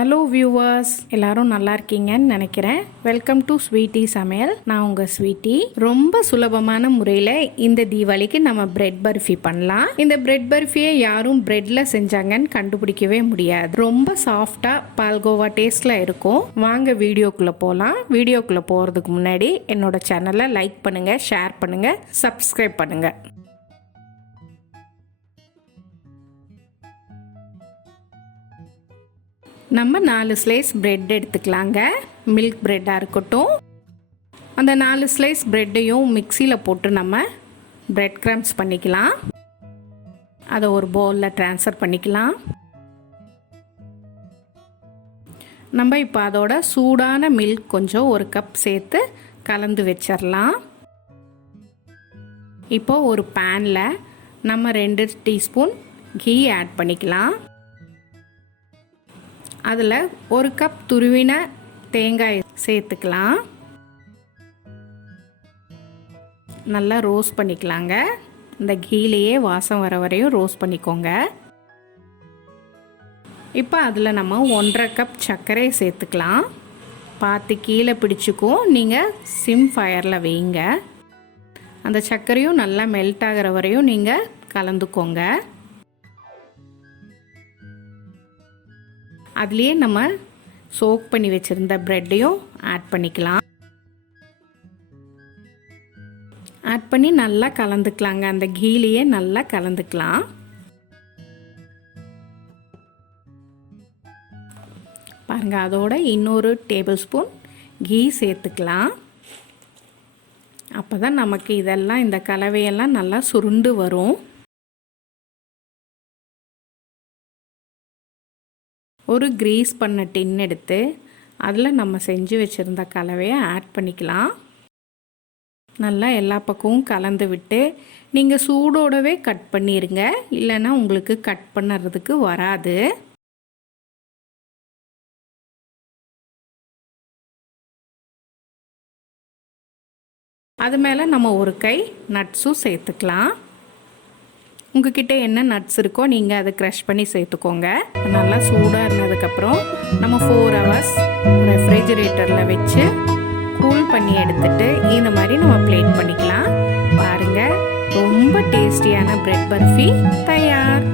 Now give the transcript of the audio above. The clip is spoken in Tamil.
ஹலோ வியூவர்ஸ், எல்லாரும் நல்லா இருக்கீங்கன்னு நினைக்கிறேன். வெல்கம் டு ஸ்வீட்டி சமையல். நான் உங்கள் ஸ்வீட்டி. ரொம்ப சுலபமான முறையில் இந்த தீபாவளிக்கு நம்ம பிரெட் பர்ஃபி பண்ணலாம். இந்த பிரெட் பர்ஃபியை யாரும் பிரெட்ல செஞ்சாங்கன்னு கண்டுபிடிக்கவே முடியாது. ரொம்ப சாஃப்டாக பால்கோவா டேஸ்ட்ல இருக்கும். வாங்க வீடியோக்குள்ளே போகலாம். வீடியோக்குள்ளே போகிறதுக்கு முன்னாடி என்னோட சேனலை லைக் பண்ணுங்கள், ஷேர் பண்ணுங்கள், சப்ஸ்கிரைப் பண்ணுங்கள். நம்ம 4 ஸ்லைஸ் பிரெட் எடுத்துக்கலாங்க. மில்க் பிரெட்டாக இருக்கட்டும். அந்த 4 ஸ்லைஸ் பிரெட்டையும் மிக்சியில் போட்டு நம்ம பிரெட் கிரம்ஸ் பண்ணிக்கலாம். அதை ஒரு பவுலில் ட்ரான்ஸ்ஃபர் பண்ணிக்கலாம். நம்ம இப்போ அதோட சூடான மில்க் கொஞ்சம் 1 கப் சேர்த்து கலந்து வச்சிடலாம். இப்போ ஒரு பேனில் நம்ம 2 டீஸ்பூன் கீ ஆட் பண்ணிக்கலாம். அதில் 1 கப் துருவின தேங்காய் சேர்த்துக்கலாம். நல்லா ரோஸ்ட் பண்ணிக்கலாங்க. இந்த கீலையே வாசம் வர வரையும் ரோஸ்ட் பண்ணிக்கோங்க. இப்போ அதில் நம்ம 1.5 கப் சர்க்கரையை சேர்த்துக்கலாம். பார்த்து கீழே பிடிச்சிக்கும். நீங்கள் சிம் ஃபயரில் வைங்க. அந்த சர்க்கரையும் நல்லா மெல்ட் ஆகிற வரையும் நீங்கள் கலந்துக்கோங்க. அதுலேயே நம்ம சோக் பண்ணி வச்சுருந்த ப்ரெட்டையும் ஆட் பண்ணிக்கலாம். ஆட் பண்ணி நல்லா கலந்துக்கலாங்க. அந்த கீலையே நல்லா கலந்துக்கலாம். பாருங்க, அதோட இன்னொரு டேபிள் ஸ்பூன் கீ சேர்த்துக்கலாம். அப்போ தான் நமக்கு இதெல்லாம் இந்த கலவையெல்லாம் நல்லா சுருண்டு வரும். ஒரு கிரீஸ் பண்ண டின் எடுத்து அதில் நம்ம செஞ்சு வச்சுருந்த கலவையை ஆட் பண்ணிக்கலாம். நல்லா எல்லா பக்கமும் கலந்து விட்டு நீங்கள் சூடோடவே கட் பண்ணிடுங்க. இல்லைன்னா உங்களுக்கு கட் பண்ணுறதுக்கு வராது. அது மேலே நம்ம ஒரு கை நட்ஸும் சேர்த்துக்கலாம். உங்ககிட்ட என்ன நட்ஸ் இருக்கோ நீங்கள் அதை க்ரஷ் பண்ணி சேர்த்துக்கோங்க. நல்லா சூடாக இருந்ததுக்கப்புறம் நம்ம 4 ஹவர்ஸ் ரெஃப்ரிஜிரேட்டரில் வச்சு கூல் பண்ணி எடுத்துட்டு இந்த மாதிரி நம்ம பிளேட் பண்ணிக்கலாம். பாருங்கள், ரொம்ப டேஸ்டியான பிரெட் பர்ஃபி தயார்.